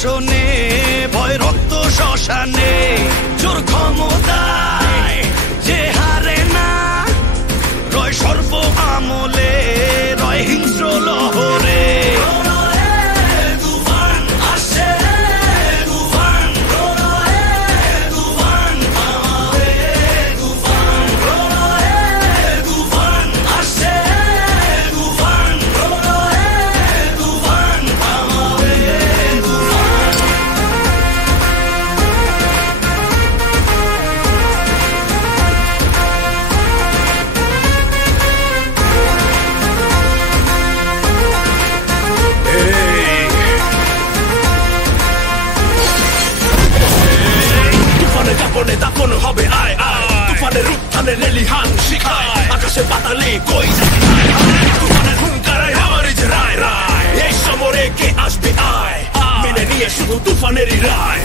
শাসনে ভয় রক্ত শ্মশানে জোর ক্ষমতায় যে হারে না রয় সর্ব আমলে রয় হিংস্র লহরে দাপন হবে আয় আয় তুফানের উত্থানে লেলিহান শিখায় আকাশে পাতালে কই তুফানের হুঙ্কারায় আমার রায় রায় এই সমরে কে আসবে আয় মেনে নিয়ে শুধু তুফানেরই রায়